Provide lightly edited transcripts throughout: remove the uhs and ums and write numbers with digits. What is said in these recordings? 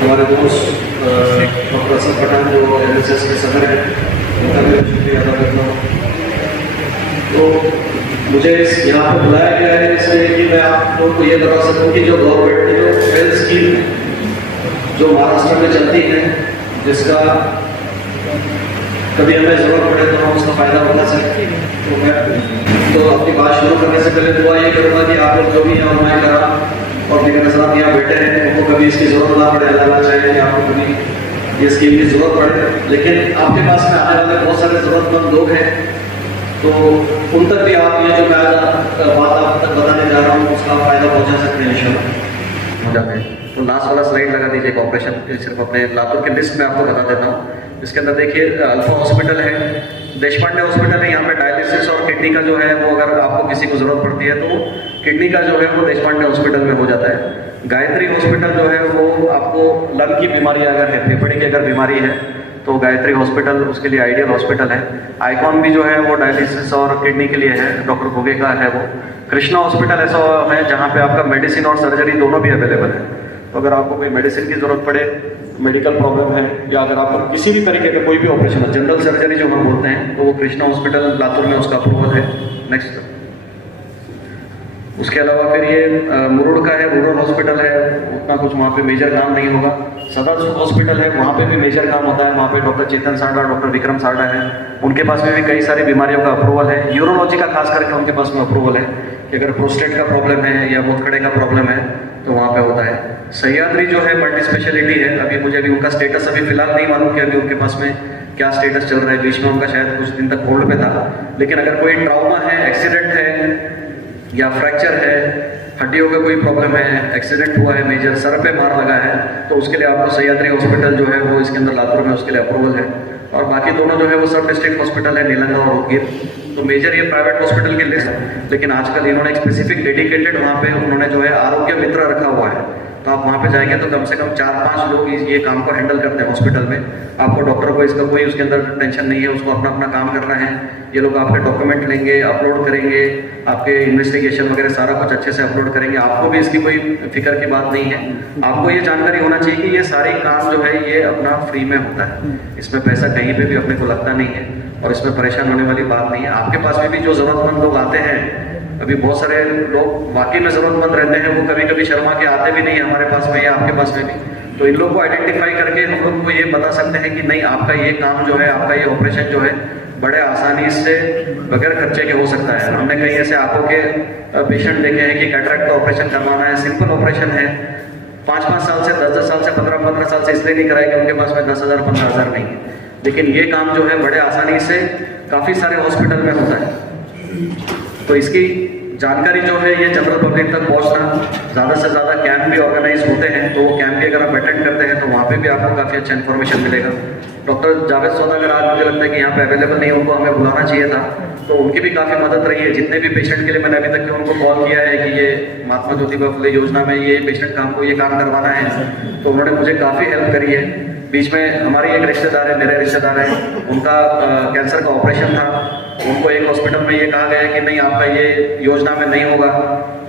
हमारे दोस्त डॉक्टर असद पठान जो NSS के सदर हैं, उनका भी शुक्रिया अदा करता हूँ। तो मुझे यहाँ पर बुलाया गया है इसलिए कि मैं आप लोगों को ये बता सकूँ कि जो गवर्नमेंट की जो हेल्थ स्कीम है जो महाराष्ट्र में चलती है, जिसका कभी हमें ज़रूरत पड़े तो हम उसका फ़ायदा उठा सकें। तो अपनी बात शुरू करने से पहले दुआ ये करूँगा कि आप लोग जो भी यहाँ हमारे करा और मेरे नजर यहाँ बैठे हैं, उनको कभी इसकी ज़रूरत ना पड़े। अल्लाह चाहे कि आपको कभी ये स्कीम की ज़रूरत पड़े, लेकिन आपके पास में आने वाले बहुत सारे ज़रूरतमंद लोग हैं, तो उन तक भी आप ये जो मैं बात आप तक बताने जा रहा हूँ उसका फ़ायदा पहुँचा सकते हैं इंशाल्लाह। तो लास्ट वाला स्लाइड लगा दीजिए। ऑपरेशन सिर्फ अपने लातूर के लिस्ट में आपको बता देता हूँ। इसके अंदर देखिए अल्फा हॉस्पिटल है, देशपांडे हॉस्पिटल है। यहाँ पे डायलिसिस और किडनी का जो है वो अगर आपको किसी को ज़रूरत पड़ती है तो किडनी का जो है वो देशपांडे हॉस्पिटल में हो जाता है। गायत्री हॉस्पिटल जो है वो आपको लंग की बीमारी अगर है, फेफड़े की अगर बीमारी है तो गायत्री हॉस्पिटल उसके लिए आइडियल हॉस्पिटल है। आइकॉन भी जो है वो डायलिसिस और किडनी के लिए है, डॉक्टर घोगे का है वो। कृष्णा हॉस्पिटल ऐसा है जहाँ पे आपका मेडिसिन और सर्जरी दोनों भी अवेलेबल है। तो अगर आपको कोई मेडिसिन की ज़रूरत पड़े, मेडिकल प्रॉब्लम है, या अगर आपको किसी भी तरीके का कोई भी ऑपरेशन है, जनरल सर्जरी जो हम बोलते हैं, तो वो कृष्णा हॉस्पिटल लातूर में उसका अप्रूवल है। नेक्स्ट। उसके अलावा फिर ये मुरुड़ का है, मुरुड़ हॉस्पिटल है, उतना कुछ वहाँ पे मेजर काम नहीं होगा। सदर हॉस्पिटल है, वहाँ पे भी मेजर काम होता है। वहाँ पे डॉक्टर चेतन साडा, डॉक्टर विक्रम साडा है, उनके पास में भी कई सारी बीमारियों का अप्रूवल है। यूरोलॉजी का खास करके उनके पास में अप्रूवल है कि अगर प्रोस्टेट का प्रॉब्लम है या मूत्रखड़े का प्रॉब्लम है तो वहाँ पे होता है। सह्याद्री जो है मल्टी स्पेशलिटी है। अभी उनका स्टेटस अभी फिलहाल नहीं मालूम कि अभी उनके पास में क्या स्टेटस चल रहा है। बीच में उनका शायद कुछ दिन तक होल्ड पे था, लेकिन अगर कोई ट्राउमा है, एक्सीडेंट है या फ्रैक्चर है, हड्डियों का कोई प्रॉब्लम है, एक्सीडेंट हुआ है, मेजर सर पे मार लगा है, तो उसके लिए आपको सह्याद्री हॉस्पिटल जो है वो इसके अंदर लातूर में उसके लिए अप्रूवल है। और बाकी दोनों जो है वो सब डिस्ट्रिक्ट हॉस्पिटल है, नीलंगा और उदगीर। तो मेजर ये प्राइवेट हॉस्पिटल की लिस्ट, लेकिन आजकल इन्होंने एक स्पेसिफिक डेडिकेटेड वहाँ पे उन्होंने जो है आरोग्य मित्र रखा हुआ पे जाएंगे तो कम से कम 4-5 लोग ये काम को हैंडल करते हैं हॉस्पिटल में। आपको डॉक्टर को इसका कोई उसके अंदर टेंशन नहीं है, उसको अपना अपना काम करना है। ये लोग आपके डॉक्यूमेंट लेंगे, अपलोड करेंगे, आपके इन्वेस्टिगेशन वगैरह सारा कुछ अच्छे से अपलोड करेंगे। आपको भी इसकी कोई फिक्र की बात नहीं है। आपको ये जानकारी होना चाहिए कि ये सारे काम जो है ये अपना फ्री में होता है, इसमें पैसा कहीं पे भी अपने को लगता नहीं है और इसमें परेशान होने वाली बात नहीं है। आपके पास में भी जो जरूरतमंद लोग आते हैं, अभी बहुत सारे लोग वाकई में जरूरतमंद रहते हैं, वो कभी कभी शर्मा के आते भी नहीं हमारे पास में या आपके पास में भी। तो इन लोगों को आइडेंटिफाई करके हम लोग को ये बता सकते हैं कि नहीं, आपका ये काम जो है, आपका ये ऑपरेशन जो है बड़े आसानी से बगैर खर्चे के हो सकता है। हमने कई ऐसे आंखों के पेशेंट देखे हैं कि कैटरेक्ट का ऑपरेशन करवाना है, सिंपल ऑपरेशन है, 5-5 साल से 10-10 साल से 15-15 साल से इसलिए नहीं कराया कि उनके पास में 10,000 15,000 नहीं है। लेकिन ये काम जो है बड़े आसानी से काफ़ी सारे हॉस्पिटल में होता है। तो इसकी जानकारी जो है ये जनरल पब्लिक तक पहुंचना, ज़्यादा से ज़्यादा कैंप भी ऑर्गेनाइज होते हैं, तो वो कैंप भी अगर आप अटेंड करते हैं तो वहाँ पे भी आपको काफ़ी अच्छा इन्फॉर्मेशन मिलेगा। डॉक्टर जावेद सौदागर आज मुझे लगता है कि यहाँ पे अवेलेबल नहीं, उनको हमें बुलाना चाहिए था, तो उनकी भी काफ़ी मदद रही है। जितने भी पेशेंट के लिए मैंने अभी तक के उनको कॉल किया है कि ये महात्मा ज्योतिबा फुले योजना में ये पेशेंट का हमको ये काम करवाना है, तो उन्होंने मुझे काफ़ी हेल्प करी है। बीच में हमारी एक रिश्तेदार है, मेरे रिश्तेदार है, उनका कैंसर का ऑपरेशन था, उनको एक हॉस्पिटल में ये कहा गया कि नहीं आपका ये योजना में नहीं होगा।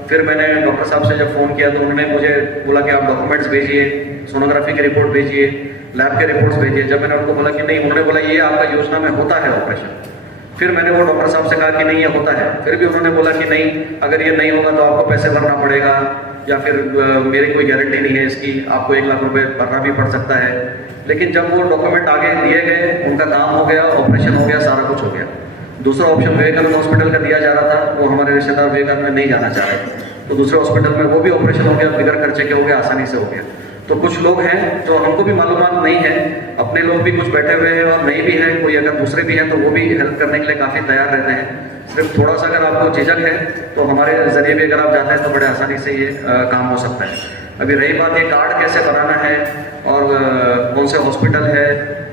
फिर मैंने डॉक्टर साहब से जब फ़ोन किया तो उन्होंने मुझे बोला कि आप डॉक्यूमेंट्स भेजिए, सोनोग्राफी की रिपोर्ट भेजिए, लैब के रिपोर्ट्स भेजिए। जब मैंने उनको बोला कि नहीं, उन्होंने बोला ये आपका योजना में होता है ऑपरेशन। फिर मैंने वो डॉक्टर साहब से कहा कि नहीं ये होता है, फिर भी उन्होंने बोला कि नहीं, अगर ये नहीं होगा तो आपको पैसे भरना पड़ेगा, या फिर मेरी कोई गारंटी नहीं है इसकी, आपको 1 लाख रुपए भरना भी पड़ सकता है। लेकिन जब वो डॉक्यूमेंट आगे दिए गए, उनका काम हो गया, ऑपरेशन हो गया, सारा कुछ हो गया। दूसरा ऑप्शन विवेकानंद हॉस्पिटल का दिया जा रहा था, वो हमारे रिश्तेदार विवेकानंद में नहीं जाना चाह रहे थे, तो दूसरे हॉस्पिटल में वो भी ऑपरेशन हो गया, बिगर खर्चे के हो गया, आसानी से हो गया। तो कुछ लोग हैं जो हमको भी मालूमात नहीं है, अपने लोग भी कुछ बैठे हुए हैं और नहीं भी हैं, कोई अगर दूसरे भी हैं तो वो भी हेल्प करने के लिए काफ़ी तैयार रहते हैं। सिर्फ थोड़ा सा अगर आपको झिझक है तो हमारे जरिए भी अगर आप जाते हैं तो बड़े आसानी से ये काम हो सकता है। अभी रही बात ये कार्ड कैसे बनाना है और कौन से हॉस्पिटल है,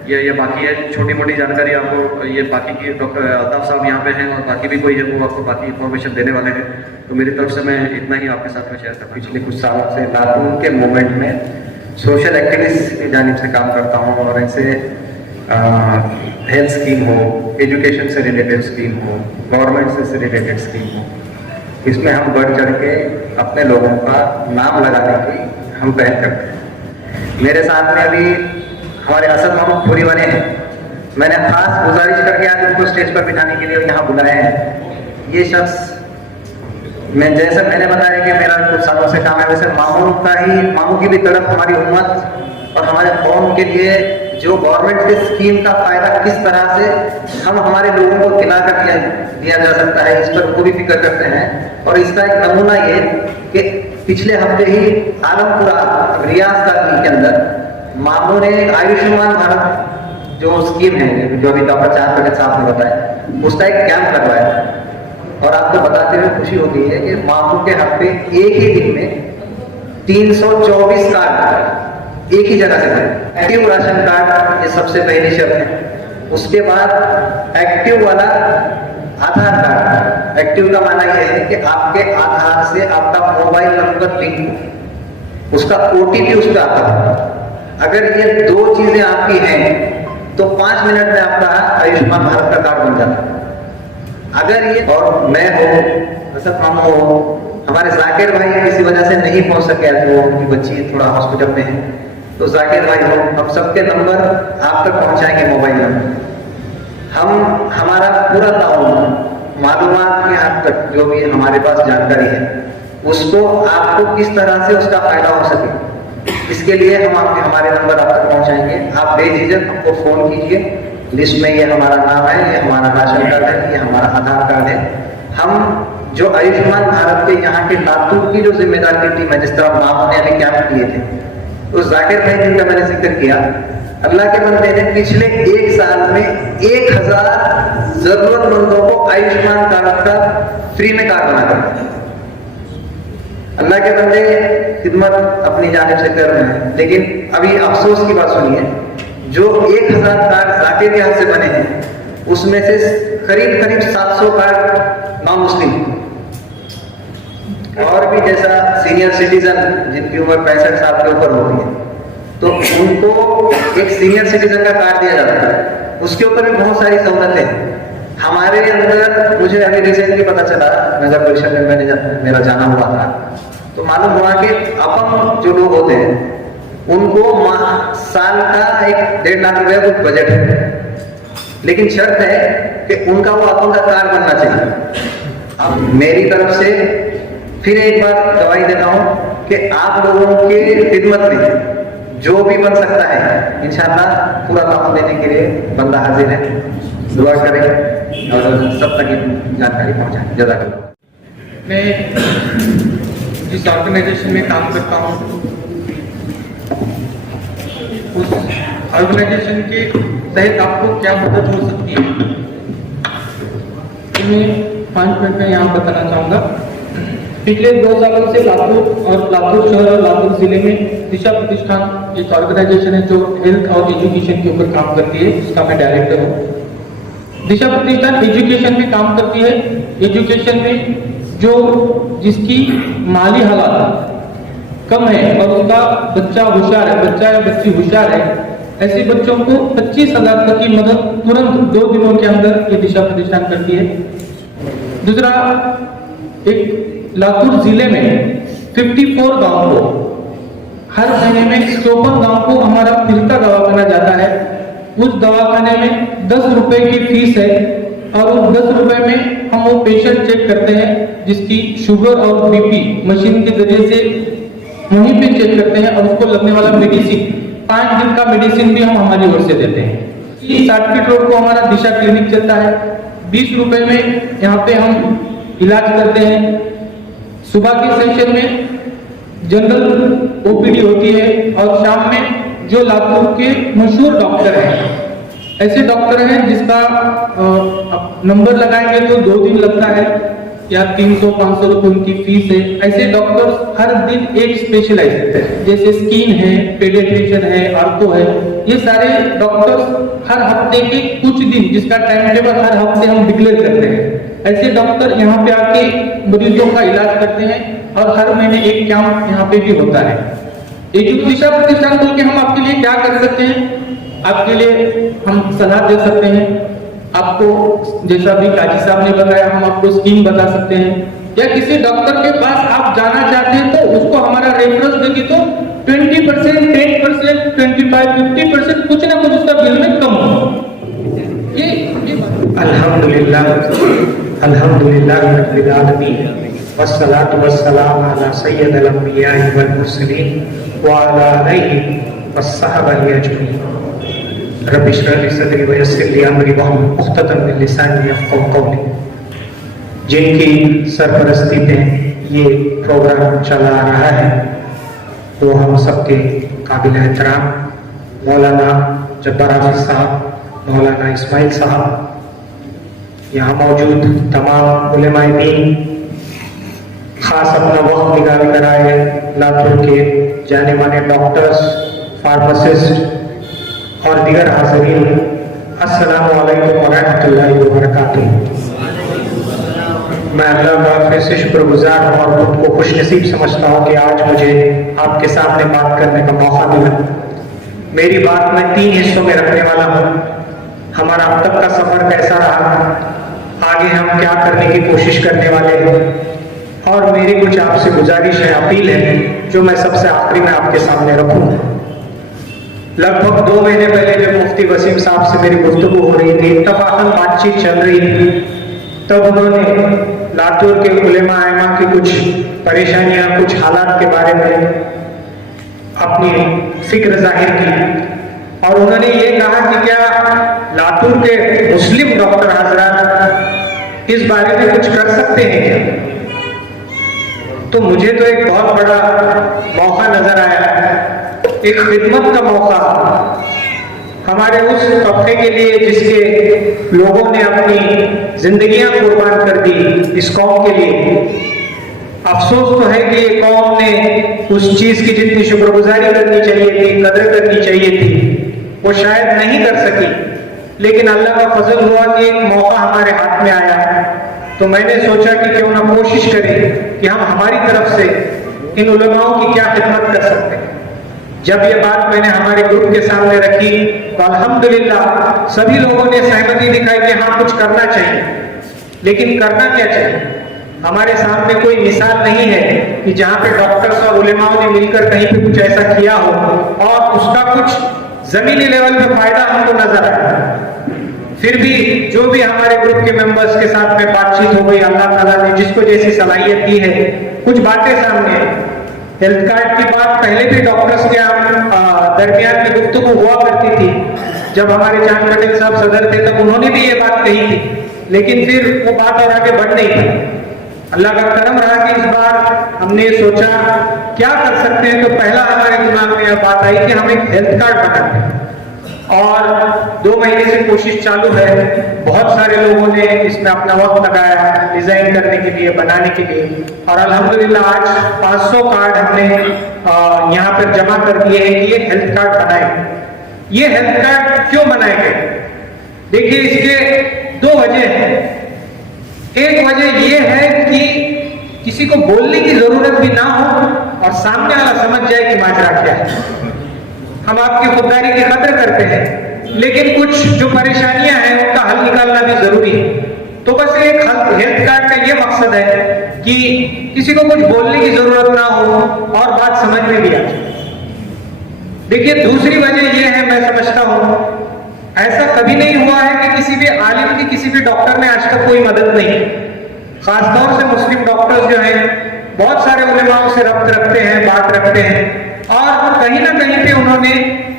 ये बाकी है छोटी मोटी जानकारी आपको, ये बाकी की डॉक्टर अल्ताफ साहब यहाँ पे हैं और बाकी भी कोई है वो आपको बाकी इन्फॉर्मेशन देने वाले हैं। तो मेरी तरफ से मैं इतना ही आपके साथ में शेयर करता हूँ। पिछले कुछ सालों से लातूर के मूवमेंट में सोशल एक्टिविस्ट की जानिब से काम करता हूँ और ऐसे हेल्थ स्कीम हो, एजुकेशन से रिलेटेड स्कीम हो, गवर्नमेंट से रिलेटेड स्कीम हो, इसमें हम बढ़ चढ़ के अपने लोगों का नाम लगाने की हम पहल करते हैं। मेरे साथ में अभी हमारे असद मोहम्मद पूरी बने हैं, मैंने खास गुजारिश करके आज उनको स्टेज पर बिठाने के लिए यहाँ बुलाए हैं। ये शख्स, मैं जैसे मैंने बताया कि मेरा कुछ सालों से काम है, वैसे मामू की भी तरफ हमारी उम्मत और हमारे कौम के लिए जो गवर्नमेंट की स्कीम का फायदा किस तरह से हम हमारे लोगों को दिलाकर दिया जा सकता है, इस पर वो भी फिक्र करते हैं। और इसका एक नमूना ये कि पिछले हफ्ते ही आलमपुरा रियाज के अंदर मामू ने आयुष्मान भारत जो स्कीम है, जो अभी डॉक्टर चांद पटेल साहब ने बताया, उसका एक कैंप करवाया। और आपको बताते हुए खुशी होती है कि मामू के हफ्ते एक ही दिन में 324 कार्ड एक ही जगह से बने। एक्टिव राशन कार्ड ये सबसे पहली शर्त है, उसके बाद एक्टिव वाला आधार कार्ड। एक्टिव का माना यह है कि आपके आधार से आपका मोबाइल नंबर लिंक हो, उसका OTP उसका आता है। अगर ये 2 चीजें आपकी हैं तो 5 मिनट में आपका आयुष्मान भारत का कार्ड बन जाता है। अगर ये और मैं हो, असद मामू हो, हमारे जाकिर भाई किसी वजह से नहीं पहुंच सके, तो उनकी बच्ची थोड़ा हॉस्पिटल में है, तो जाकिर भाई हो, हम सबके नंबर आप तक पहुंचाएंगे, मोबाइल नंबर। हम हमारा पूरा ताउन मालूमात के हद तक जो भी हमारे पास जानकारी है उसको आपको किस तरह से उसका फायदा हो सके, इसके लिए हम हमारे नंबर आप तक पहुंचाएंगे। आप बेझिझक हमको फोन कीजिए, लिस्ट में ये हमारा नाम है, ये हमारा राशन कार्ड है, ये हमारा आधार कार्ड है। हम जो आयुष्मान भारत के यहाँ के लातूर की जो जिम्मेदार की टीम है, जिस तरह मामू ने अभी कैंप किए थे, तो जाकिर भाई जिनका मैंने जिक्र किया, अल्लाह के बंदे ने पिछले 1 साल में 1000 जरूरतमंदों को आयुष्मान कार्ड का फ्री में कार्ड बना दिया। अल्लाह के बंदे खिदमत अपनी जानिब से कर रहे हैं, लेकिन अभी अफसोस की बात सुनिए, जो 1000 कार्ड जाकिर के हाथ से बने हैं उसमें से करीब 700 कार्ड नॉन मुस्लिम। और भी जैसा सीनियर सिटीजन जिनकी उम्र 65 साल के ऊपर होती है, तो उनको एक सीनियर सिटीजन का कार्ड दिया जाता है, उसके ऊपर भी बहुत सारी सहूलतें हैं। हमारे अंदर मुझे अभी रिसेंटली पता चला, नगर परिषद में मैंने मेरा जाना हुआ था, तो मालूम हुआ कि अपंग जो लोग होते हैं उनको साल का 1.5 लाख रुपया कुछ बजट है, लेकिन शर्त है कि उनका वो अपंग का कार्ड बनना चाहिए। अब मेरी तरफ से फिर एक बार गवाही देता हूं कि आप लोगों के खिदमत में जो भी बन सकता है इंशाअल्लाह पूरा काम देने के लिए बंदा हाजिर है। दुआ करें और सब तक जानकारी पहुंचाएं। जज़ाकल्लाह। मैं जिस ऑर्गेनाइजेशन में काम करता हूँ उस ऑर्गेनाइजेशन के तहत आपको क्या मदद हो सकती है, मैं 5 मिनट में यहाँ बताना चाहूँगा। पिछले 2 सालों से लातूर शहर और लातूर जिले में दिशा प्रतिष्ठान एक ऑर्गेनाइजेशन है जो हेल्थ और एजुकेशन के ऊपर काम करती है, जिसका मैं डायरेक्टर हूँ। दिशा प्रतिष्ठान एजुकेशन में काम करती है। एजुकेशन में जो जिसकी माली हालात कम है और उसका बच्चा होशियार है, बच्चा या बच्ची होशियार है, ऐसे बच्चों को 25,000 तक की मदद तुरंत 2 दिनों के अंदर ये दिशा प्रतिष्ठान करती है। दूसरा, एक लातूर जिले में 54 गांव को हर महीने में 54 गांव को हमारा फिरता दवाखाना जाता है। उस दवाखाने में 10 रुपए की फीस है और उस 10 रुपए में हम वो पेशेंट चेक करते हैं जिसकी शुगर और बीपी मशीन के जरिए से वहीं पे चेक करते हैं और उसको लगने वाला मेडिसिन 5 दिन का मेडिसिन भी हम हमारी ओर से देते हैं। इस सर्किट रोड को हमारा दिशा क्लिनिक चलता है। 20 रुपए में यहाँ पे हम इलाज करते हैं। सुबह के सेशन में जनरल ओपीडी होती है और शाम में जो लातूर के मशहूर डॉक्टर हैं, ऐसे डॉक्टर हैं जिसका नंबर लगाएंगे तो 2 दिन लगता है या 300-500 रुपए उनकी फीस है। ऐसे डॉक्टर हर दिन एक स्पेशलाइज्ड है, जैसे स्किन है, पेडियाट्रिशियन है, आर्थो है, ये सारे डॉक्टर्स हर हफ्ते के कुछ दिन, जिसका टाइम टेबल हर हफ्ते हम डिक्लेयर करते हैं, ऐसे डॉक्टर यहाँ पे आके मरीजों का इलाज करते हैं और हर महीने एक कैंप यहाँ पे भी होता है। एक दिशा प्रतिष्ठान बोल के हम आपके लिए क्या कर सकते हैं, आपके लिए हम सलाह दे सकते हैं। आपको जैसा भी काजी साहब ने बताया, हम आपको स्कीम बता सकते हैं, या किसी डॉक्टर के पास आप जाना चाहते हैं तो उसको हमारा रेफरेंस देंगे तो 20%, 10%, 25%, 50% कुछ ना कुछ उसका बिल में कम हो। ये अल्हम्दुलिल्लाह रब्बिल आलमीन वस्सलातु वस्सलामु अला सय्यिदिल अंबिया वल मुरसलीन व अला आलिहि वस्सहबिहि अजमईन। रब्बि इश्रह ली सदरी व यस्सिर ली अमरी वहलुल उक़दतम मिन लिसानी यफ़क़हू क़ौली। जिनकी सरपरस्ती पे ये प्रोग्राम चला आ रहा है वो हम सबके काबिल एहतराम मौलाना जब्बार हाफिज़ साहब, मौलाना इस्माइल साहब, यहाँ मौजूद तमाम उलेमाए दीन, खास अपना वक्त निकाल कर आए लातूर के जाने माने डॉक्टर्स, फार्मासिस्ट और दीगर हाज़रीन, अस्सलामु अलैकुम व रहमतुल्लाहि व बरकातुहू। मैं अल्लाह का से शुक्रगुजार हूँ और खुद को खुशनसीब समझता हूँ कि आज मुझे आपके सामने बात करने का मौका मिला। मेरी बात मैं 3 हिस्सों में रखने वाला हूँ। हमारा अब तक का सफर कैसा रहा, आगे हम क्या करने की कोशिश करने वाले हैं, और मेरी कुछ आपसे गुजारिश है, अपील है, जो मैं सबसे आखिरी में आपके सामने रखूँ। लगभग 2 महीने पहले जब मुफ्ती वसीम साहब से मेरी गुफ्तगू हो रही थी, इत्तफाकन बातचीत चल रही थी, तब उन्होंने लातूर के उलेमा आइमा की कुछ परेशानियां, कुछ हालात के बारे में अपनी फिक्र जाहिर की और उन्होंने ये कहा कि क्या लातूर के मुस्लिम डॉक्टर हजरात इस बारे में कुछ कर सकते हैं क्या? तो मुझे तो एक बहुत बड़ा मौका नजर आया, एक खिदमत का मौका हमारे उस तबके के लिए जिसके लोगों ने अपनी जिंदगियां कुर्बान कर दी इस कौम के लिए। अफसोस तो है कि ये कौम ने उस चीज की जितनी शुक्रगुजारी करनी चाहिए थी, कदर करनी चाहिए थी, वो शायद नहीं कर सकी, लेकिन अल्लाह का फजल हुआ कि एक मौका हमारे हाथ में आया तो मैंने सोचा कि क्यों ना कोशिश करें कि हम हमारी तरफ से इन उलमाओं की क्या खिदमत कर सकते हैं। जब ये बात मैंने हमारे ग्रुप के सामने रखी तो अल्हम्दुलिल्लाह सभी लोगों ने सहमति दिखाई कि हाँ कुछ करना चाहिए। लेकिन करना क्या चाहिए? हमारे सामने कोई मिसाल नहीं है कि जहाँ पे डॉक्टर्स और उलेमाओं ने मिलकर कहीं पे कुछ ऐसा किया हो और उसका कुछ जमीनी लेवल पे फायदा हमको नजर आया। फिर भी जो भी हमारे ग्रुप के मेंबर्स के साथ में बातचीत हो गई, अल्लाह ताला ने जिसको जैसी सलाहियत दी है, कुछ बातें सामने आई। हेल्थ कार्ड की बात पहले भी डॉक्टर्स के दरमियान में गुफ्तगू हुआ करती थी। जब हमारे चांद पटेल साहब सदर थे तब उन्होंने भी ये बात कही थी, लेकिन फिर वो बात और आगे बढ़ नहीं पाई। अल्लाह का करम रहा कि इस बार हमने सोचा क्या कर सकते हैं, तो पहला हमारे दिमाग में यह बात आई कि हम एक हेल्थ कार्ड बनाते हैं। और 2 महीने से कोशिश चालू है। बहुत सारे लोगों ने इसमें अपना वक्त लगाया डिजाइन करने के लिए, बनाने के लिए, और अल्हम्दुलिल्लाह आज 500 कार्ड हमने यहाँ पर जमा कर दिए हैं कि ये हेल्थ कार्ड बनाए। ये हेल्थ कार्ड क्यों बनाए गए? देखिए, इसके 2 वजह हैं। एक वजह ये है कि किसी को बोलने की जरूरत भी ना हो और सामने वाला समझ जाए कि माजरा क्या है। हम आपकी खुददारी की कदर करते हैं, लेकिन कुछ जो परेशानियां हैं उनका हल निकालना भी जरूरी है। तो बस एक हेल्थ कार्ड का ये मकसद है कि किसी को कुछ बोलने की जरूरत ना हो और बात समझ में भी आ जाए। देखिए, दूसरी वजह ये है, मैं समझता हूं ऐसा कभी नहीं हुआ है कि किसी भी आलिम की, किसी भी डॉक्टर ने आज तक कोई मदद नहीं। खासतौर से मुस्लिम डॉक्टर्स जो हैं बहुत सारे उलेमाओं से रब्त रखते हैं, बात रखते हैं, और कहीं ना कहीं पे उन्होंने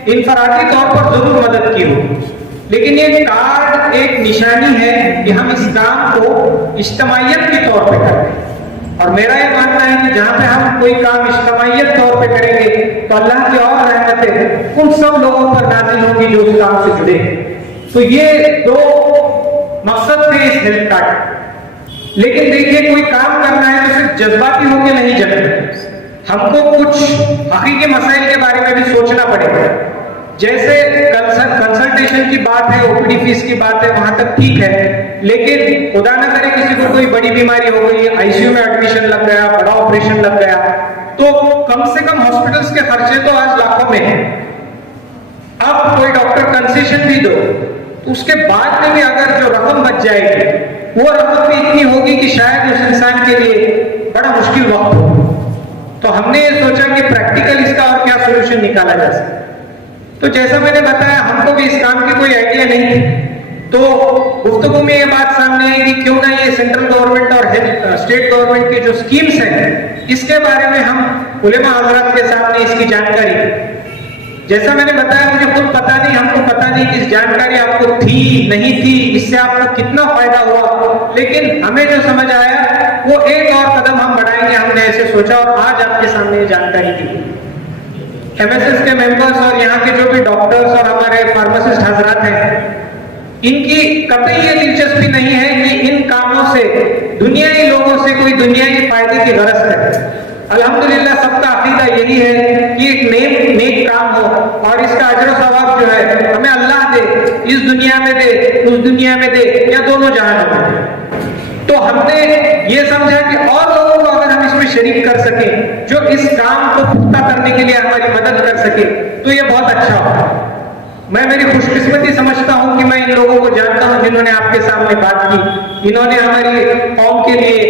इनफरादी तौर पर जरूर मदद की हो। लेकिन ये कार्ड एक निशानी है कि हम इस काम को इज्तिमाइयत के तौर पे करते हैं। और मेरा ये मानना है कि जहां पे हम कोई काम इज्तिमाइयत तौर पे करेंगे तो अल्लाह की और रहमतें उन सब लोगों पर नाज़िल होंगी जो उस काम से जुड़े। तो ये 2 मकसद थे इस हेल्थ कार्ड। लेकिन देखिए, कोई काम करना है तो सिर्फ जज्बाती होकर नहीं चलेगा। हमको कुछ हकीकी मसाइल के बारे में भी सोचना पड़ेगा। जैसे कंसल्टेशन की बात है, ओपीडी फीस की बात है, वहां तक ठीक है, लेकिन खुदा न करे किसी को कोई बड़ी बीमारी हो गई, आईसीयू में एडमिशन लग गया, बड़ा ऑपरेशन लग गया, तो कम से कम हॉस्पिटल्स के खर्चे तो आज लाखों में हैं। अब कोई डॉक्टर कंसेशन भी दो, तो उसके बाद में भी अगर जो रकम बच जाएगी वो रकम भी इतनी होगी कि शायद उस इंसान के लिए बड़ा मुश्किल वक्त हो। तो हमने ये सोचा कि प्रैक्टिकल इसका और क्या सोल्यूशन निकाला जा सकता। तो जैसा मैंने बताया, हमको भी इस काम की कोई आइडिया नहीं थी। तो गुफ्तगू में ये बात सामने आई कि क्यों ना ये सेंट्रल गवर्नमेंट और स्टेट गवर्नमेंट की जो स्कीम्स हैं इसके बारे में हम उलेमा हज़रात के सामने इसकी जानकारी। जैसा मैंने बताया, मुझे खुद पता नहीं, हमको पता नहीं कि इस जानकारी आपको थी नहीं थी, इससे आपको कितना फायदा हुआ, लेकिन हमें जो समझ आया वो एक और कदम हम बढ़ाएंगे, हमने ऐसे सोचा और आज आपके सामने ये जानकारी दी। एमएसएस के मेंबर्स और यहाँ के जो भी डॉक्टर्स और हमारे फार्मासिस्ट हजरात हैं, इनकी कतई ये दिलचस्पी नहीं है कि इन कामों से दुनियाई लोगों से कोई दुनियाई फायदे की गरज है। अल्हम्दुलिल्लाह सबका अकीदा यही है कि एक नेक काम हो और इसका अजर सवाब जो है हमें अल्लाह दे, इस दुनिया में दे, उस दुनिया में दे, या दोनों जहां में। तो हमने ये समझा कि और लोगों को अगर हम इसमें शरीक कर सके, जो इस काम को पुख्ता करने के लिए हमारी मदद कर सके, तो ये बहुत अच्छा होगा। मैं मेरी खुशकिस्मती समझता हूं कि मैं इन लोगों को जानता हूं जिन्होंने आपके सामने बात की। इन्होंने हमारी कौम के लिए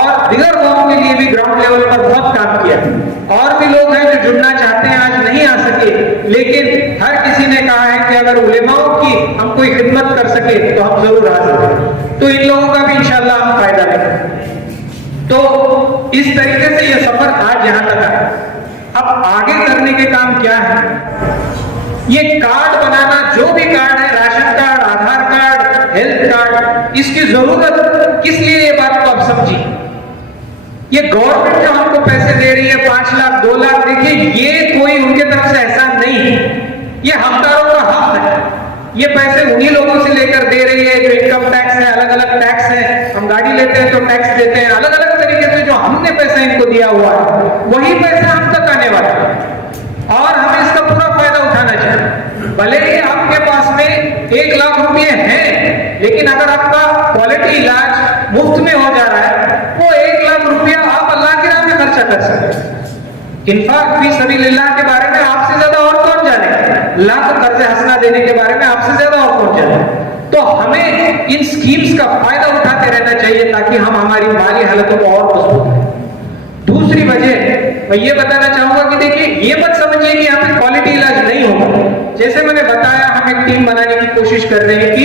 और दीगर कौम के लिए भी ग्राउंड लेवल पर बहुत काम किया। और भी लोग हैं जो जुड़ना चाहते हैं, आज नहीं आ सके, लेकिन हर किसी ने कहा है कि अगर उलेमाओं की हम कोई खिदमत कर सके तो हम जरूर आ सकें। तो इन लोगों का भी इंशाअल्लाह हम फायदा लेंगे। तो इस तरीके से ये सफर आज यहां तक आया। अब आगे करने के काम क्या है? ये कार्ड बनाना, जो भी कार्ड है, राशन कार्ड, आधार कार्ड, हेल्थ कार्ड, इसकी जरूरत किस लिए, ये बात तो आप समझिए। ये गवर्नमेंट जो हमको पैसे दे रही है 5 लाख 2 लाख, देखिए ये कोई उनके तरफ से एहसान नहीं है, ये हकदारों का हक है। ये पैसे उन्हीं लोगों से लेकर दे रही है जो इनकम टैक्स है, अलग अलग टैक्स है, हम गाड़ी लेते हैं तो टैक्स देते हैं, अलग अलग तरीके से जो हमने पैसा इनको दिया हुआ है वही पैसा हम तक आने वाला है और हमें इसका पूरा फायदा उठाना चाहिए। भले ही आपके पास में 1 लाख रुपए हैं, लेकिन अगर आपका क्वालिटी इलाज मुफ्त मुफ्त में हो जा रहा है, वो 1 लाख रुपया आप अल्लाह के नाम में खर्चा कर सकते हैं। इन्फाक फी सबीलिल्लाह के बारे में आपसे ज्यादा और कौन जाने, अल्लाह को कर्ज हसना देने के बारे में आपसे ज्यादा और कौन जाने। तो हमें इन स्कीम्स का फायदा उठाते रहना चाहिए ताकि हम हमारी माली हालतों को और मजबूत करें। दूसरी वजह मैं ये बताना चाहूंगा कि देखिए, ये मत समझिए कि यहाँ पे क्वालिटी इलाज नहीं होगा। जैसे मैंने बताया, हम एक टीम बनाने की कोशिश कर रहे हैं कि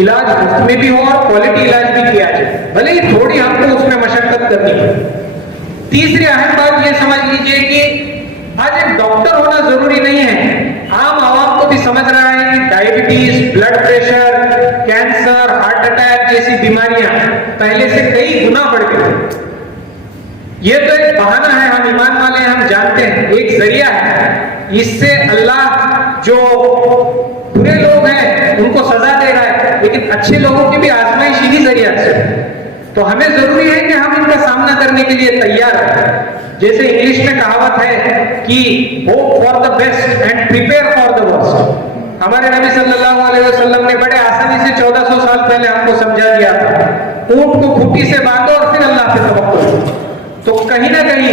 इलाज मुफ्त में भी हो और क्वालिटी इलाज भी किया जाए, भले ही थोड़ी हमको उसमें मशक्कत करनी पड़े। तीसरी अहम बात ये समझ लीजिए कि आज एक डॉक्टर होना जरूरी नहीं है, आम आवाम को भी समझ रहा है कि diabetes, blood pressure, cancer, heart attack जैसी बीमारियां पहले से कई गुना बढ़ गई। ये तो एक बहाना है, हम ईमान वाले हैं, हम जानते हैं, एक जरिया है। इससे अल्लाह जो बुरे लोग हैं उनको सजा दे रहा है, लेकिन अच्छे लोगों की भी आजमाइश इन्हीं जरिया से। तो हमें जरूरी है कि हम इनका सामना करने के लिए तैयार हैं। जैसे इंग्लिश में कहावत है कि hope for the best and prepare for the worst. हमारे नबी सल्लल्लाहु अलैहि वसल्लम ने बड़े आसानी से 1400 साल पहले हमको समझा दिया था, ऊंट को खूंटी से बांधो और फिर अल्लाह पे तवक्कुल करो। तो कहीं ना कहीं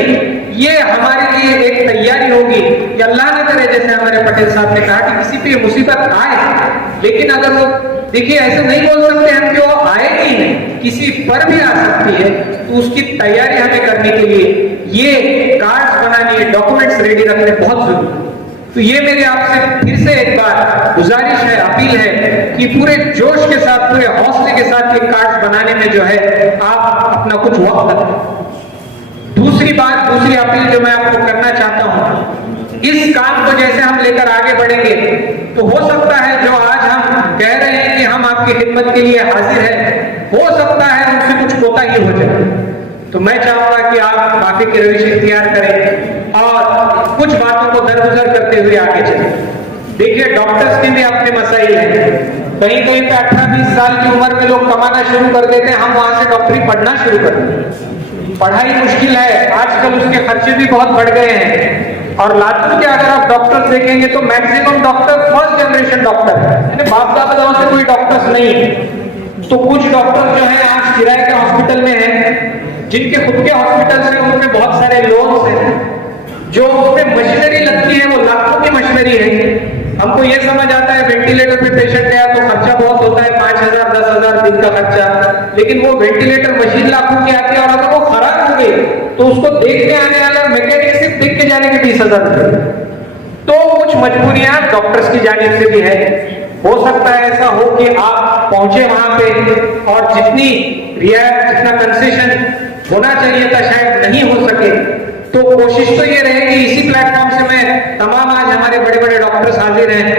ये हमारे लिए एक तैयारी होगी कि अल्लाह न करे, जैसे हमारे पटेल साहब ने कहा कि किसी पे मुसीबत आए, लेकिन अगर वो देखिए ऐसे नहीं बोल सकते हम कि वो आएगी नहीं, किसी पर भी आ सकती है, तो उसकी तैयारी हमें करने के लिए ये कार्ड्स बनाने, डॉक्यूमेंट्स रेडी रखने बहुत जरूरी है। तो ये मेरी आपसे फिर से एक बार गुजारिश है, अपील है कि पूरे जोश के साथ, पूरे हौसले के साथ ये कार्ड्स बनाने में जो है आप अपना कुछ वक्त दें। दूसरी अपील जो मैं आपको करना चाहता हूं, इस काम को जैसे हम लेकर आगे बढ़ेंगे तो हो सकता है जो आज हम कह रहे हैं कि हम आपकी खिदमत के लिए हाजिर हैं, हो सकता है उनसे कुछ कोताही हो जाए। तो मैं चाहूंगा कि आप माफी की रविश इख्तियार करें और कुछ बातों को दरगुजर करते हुए आगे चलें। देखिए, डॉक्टर्स के भी अपने मसाइल हैं। कहीं कहीं पे 18-20 साल की उम्र में लोग कमाना शुरू कर देते हैं, हम वहां से डॉक्टरी पढ़ना शुरू कर देते हैं। पढ़ाई मुश्किल है, आजकल उसके खर्चे भी बहुत बढ़ गए हैं। और लातूर के अगर आप डॉक्टर देखेंगे तो maximum doctor first generation doctor है, यानी बाप दादाओं से कोई डॉक्टर्स नहीं है। तो कुछ डॉक्टर जो है आज किराए के हॉस्पिटल में हैं, जिनके खुद के हॉस्पिटल से उनके बहुत सारे लोन्स हैं, जो उसमें मशीनरी लगती है वो लाखों की मशीनरी है। हमको ये समझ आता है वेंटिलेटर पे पेशेंट गया तो खर्चा बहुत होता है, 5,000 10,000 दिन का खर्चा, लेकिन वो वेंटिलेटर मशीन लाखों की आती है और अगर वो खराब हो गई तो उसको देखने आने वाला मैकेनिक सिर्फ देख के जाने के 20,000 रुपए। तो कुछ मजबूरियां डॉक्टर्स की जानिब से भी है। हो सकता है ऐसा हो कि आप पहुंचे वहां पे और जितनी रियायत, जितना कंसेशन होना चाहिए था शायद नहीं हो सके। तो कोशिश तो ये रहेगी, इसी प्लेटफॉर्म से मैं तमाम आज हमारे बड़े बड़े डॉक्टर्स हाजिर हैं,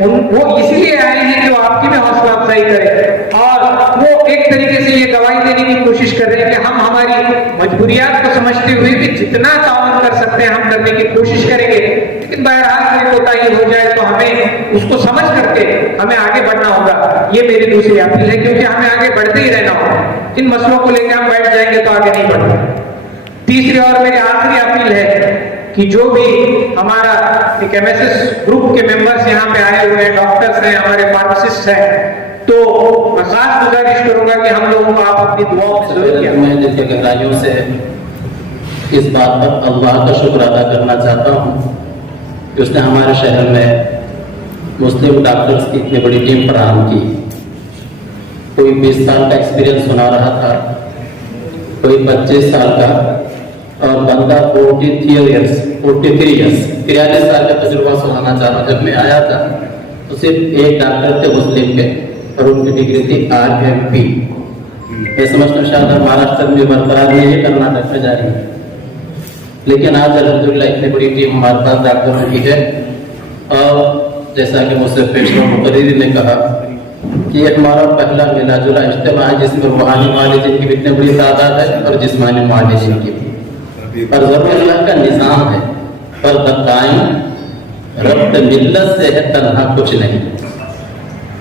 वो इसलिए आए हैं कि वो आपकी भी हौसला अफजाई करें और वो एक तरीके से ये गवाही देने की कोशिश कर रहे हैं कि हम हमारी मजबूरियात को समझते हुए भी जितना ताउन कर सकते हैं हम करने की कोशिश करेंगे। लेकिन बहरहाल कोई कोताही हो जाए तो हमें उसको समझ करके हमें आगे बढ़ना होगा। ये मेरी दूसरी अपील है, क्योंकि हमें आगे बढ़ते ही रहना होगा। इन मसलों को लेकर हम बैठ जाएंगे तो आगे नहीं बढ़ेंगे। तीसरी और मेरी आखिरी अपील है कि जो भी हमारा एक एमएसएस ग्रुप के मेंबर्स यहाँ पे आए हुए हैं, डॉक्टर्स हैं, हमारे फार्मासिस्ट हैं, तो मैं खास गुजारिश करूंगा कि हम लोगों को आप अपनी दुआओं में जरूर किया। मैं दिल के गहराइयों से इस बात पर अल्लाह का शुक्र अदा करना चाहता हूँ कि उसने हमारे शहर में मुस्लिम डॉक्टर्स की इतनी बड़ी टीम फराहम की। कोई 20 साल का एक्सपीरियंस सुना रहा था, कोई 25 साल का, और बंदा 43 साल का तजुर्बा सुनाना चाह रहा। जब मैं आया था तो सिर्फ एक डॉक्टर थे मुस्लिम के और उनकी डिग्री थी RMP। मैं समझता हूँ शायद महाराष्ट्र में बरकरार नहीं है, कर्नाटक में जारी है, लेकिन आज अल्हम्दुलिल्लाह इतनी बड़ी टीम हमारे पास डॉक्टरों की है। और जैसा कि मुझसे पेशवा मुकर्रिर ने कहा कि ये हमारा पहला मिला जुला इज्तिमा है जिसमें रूहानी मुआलिजीन की इतनी बड़ी तादाद है और जिस्मानी मुआलिजीन की भी। और ज़रूर अल्लाह का निज़ाम है, पर कायम रब्त मिल्लत से है तन्हा कुछ नहीं,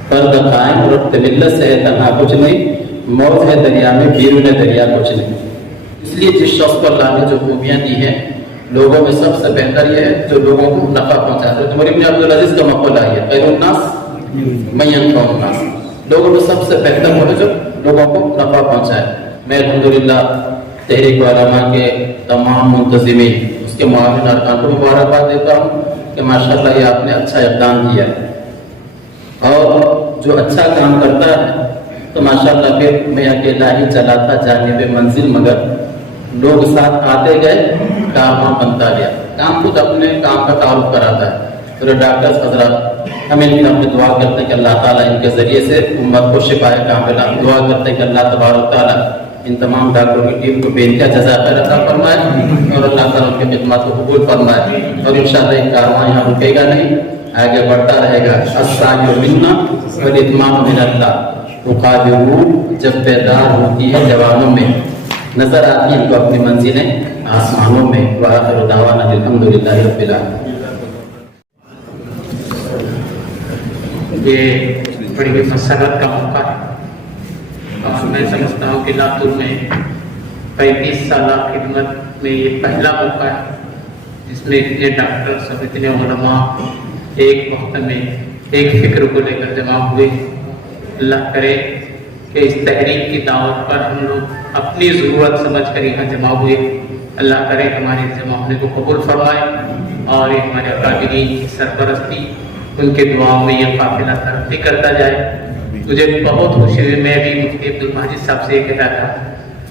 पर कायम रब्त मिल्लत से है तन्हा कुछ नहीं, मौत है दरिया में बीरून दरिया कुछ नहीं। इसलिए जिस शख्स को अल्लाह ने जो खूबियाँ दी हैं, लोगों में सबसे बेहतर ये है जो लोगों को नफा पहुँचाता है। उमर इब्न अब्दुल अजीज का मक़ौला है, खैरुन नास मन यनफ़उन नास, लोगों में सबसे बेहतर वो है जो लोगों को नफा पहुँचाए। मैं अल्हम्दुलिल्लाह तहरीक उलमा के तमाम मुंतज़िमीन उसके मुआविन अरकान को मुबारकबाद देता हूँ कि माशाअल्लाह ये आपने अच्छा इक़दाम किया और जो अच्छा काम करता है तो माशाअल्लाह फिर मैं अकेला ही चलाता जाने पे मंजिल, मगर लोग साथ आते गए, काम बनता गया। काम खुद अपने काम का तारुफ कराता है। फिर डॉक्टर्स हजरात हम इनकी अपने दुआ करते हैं कि अल्लाह ताला इनके ज़रिए से उम्मत को शिफाए कामिला, दुआ करते हैं कि अल्लाह तबारक ताला इन तमाम डॉक्टरों की टीम को बेनका जज़ाए अता फरमाए और अल्लाह ताला उनकी खिदमत को कबूल फरमाए और इंशाअल्लाह ये कारवां यहाँ रुकेगा नहीं, आगे बढ़ता रहेगा। अस्सायु मिन्ना वल इत्माम मिनल्लाह, मुकाबिरून जब बेदार होती है जवानों में, नजर आती है इनको अपनी मंजिलें आसमानों में। व आखिरु दावाना अल्हम्दुलिल्लाहि रब्बिल आलमीन। ये बड़ी मसरत का मौका है और मैं समझता हूँ कि लातूर में 35 साल खिदमत में ये पहला मौका है जिसमें इतने डॉक्टर्स और इतने उलमा एक वक्त में एक फिक्र को लेकर जमा हुए। अल्लाह करे कि इस तहरीक की दावत पर हम लोग अपनी ज़रूरत समझ कर यहाँ जमा हुए। अल्लाह करे हमारे जमा होने को कबूल फरमाए और ये हमारे अकाबिरीन की सरपरस्ती, उनके दुआओं में यह काफिला तरक्की करता जाए। मुझे बहुत खुशी हुई, मैं भी मुफ्ती अब्दुल माजिद साहब से कहता था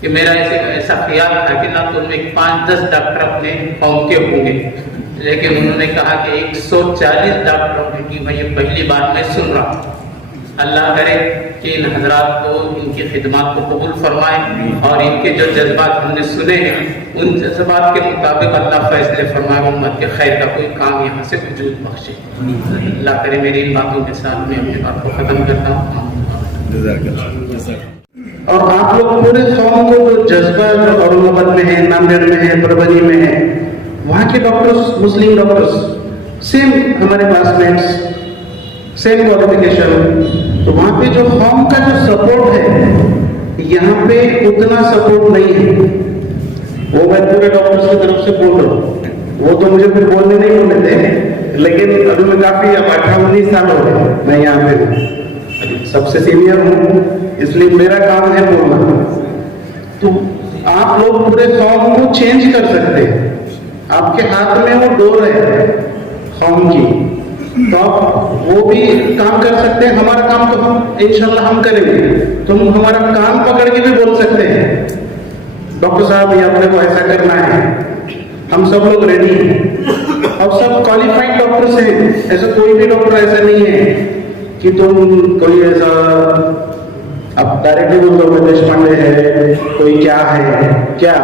कि मेरा ऐसा ख्याल था कि लातूर में 5-10 डॉक्टर अपने कौम के होंगे, लेकिन उन्होंने कहा कि 140 डॉक्टरों की टीम है। ये पहली बार मैं सुन रहा हूँ। अल्लाह करे कि इन हजरात को इनकी खिदमत को कबूल फरमाए और इनके जो जज्बात हमने सुने हैं उन जज्बात के मुताबिक अल्लाह फैसले फरमाए, उम्मत के खैर का कोई काम यहाँ से वजूद बख्शे। अल्लाह करे मेरी इन बातों के साथ मैं अपनी बात को ख़त्म करता हूँ। और आप लोग पूरे कौम को जो जज्बा औरंगाबाद में है, नांदेड़ में है, परभनी में है, वहाँ के डॉक्टर्स, मुस्लिम डॉक्टर्स सेम हमारे क्लासमेट्स, सेम क्वालिफिकेशन, तो वहाँ पे जो कौम का जो सपोर्ट है यहाँ पे उतना सपोर्ट नहीं है। वो मैं पूरे डॉक्टर्स की तरफ से बोल रहा हूँ, वो तो मुझे फिर बोलने नहीं बोले थे, लेकिन अभी मैं काफी 18-19 साल हो गए मैं यहाँ पे सबसे सीनियर हूँ, इसलिए मेरा काम है बोलना। तो आप लोग पूरे कौम को चेंज कर सकते हैं, आपके हाथ में वो डोर है कौम की, तो आप वो भी काम कर सकते हैं। हमारा काम तो हम इंशाल्लाह हम करेंगे, तुम हमारा कान पकड़ के भी बोल सकते हैं डॉक्टर साहब ये अपने को ऐसा करना है, हम सब लोग रेडी हैं और सब क्वालिफाइड डॉक्टर्स हैं। ऐसा कोई भी डॉक्टर ऐसा नहीं है कि तुम कोई ऐसा अब डायरेक्टली बोलते हो देश पांडे है, कोई क्या है क्या,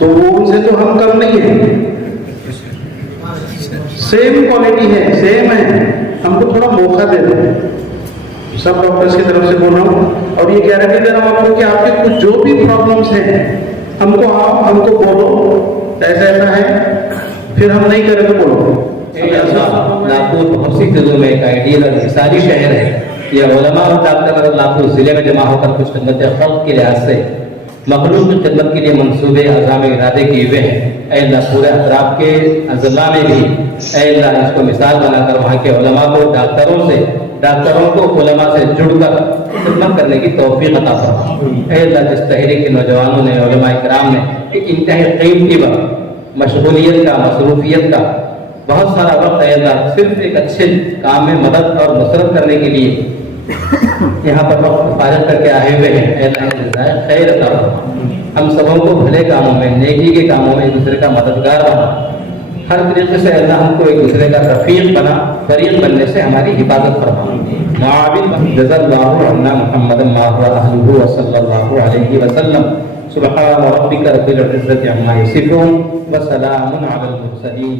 तो वो उनसे तो हम कम नहीं है, सेम क्वालिटी है, सेम है, हमको थोड़ा मौका दे दो। सब डॉक्टर्स की तरफ से बोल रहा हूँ और ये गारंटी दे रहा हूँ आपको कि आपके कुछ जो भी प्रॉब्लम्स हैं हमको आओ, हमको बोलो ऐसा ऐसा है, फिर हम नहीं करें तो बोलो। लातूर बहुत सी चीजों में एक आइडियल और मिसाली शहर है। यह उलमा और डॉक्टर लातूर जिले में जमा होकर कुछ खिदमत खल्क के लिहाज से मखलूक की खिदमत के लिए मंसूबे अज़ाम इरादे किए हुए हैं। ऐ अल्लाह पूरे अतराफ के अज़ला में भी ऐ अल्लाह इसको मिसाल बनाकर वहाँ के उलमा को डॉक्टरों को उलमा से जुड़कर खिदमत करने की तौफीक अता फरमा। ऐ अल्लाह जिस तहरीक के नौजवानों ने उलमा इकराम ने एक इंतहाई कीमती वक्त, मशगूलियत का, मसरूफियत का बहुत सारा वक्त ऐ अल्लाह सिर्फ एक अच्छे काम में मदद और नुसरत करने के लिए यहाँ पर वक्त हिफाजत करके आए हुए हैं। खैर अता फरमा। हम सबों को भले कामों में, नेकी के कामों में एक दूसरे का मददगार बना, हर तरीके से अल्लाह हमको एक दूसरे का रफीक बना, फरीक बनने से हमारी हिफाजत फरमा। मुआविन जज़ल्लाहु अन्ना मुहम्मदन मा हुवा अहलुहु व सल्लल्लाहु अलैहि वसल्लम। सुब्हान रब्बिका रब्बिल इज्जति अम्मा यसिफून व सलामुन अलल मुरसलीन।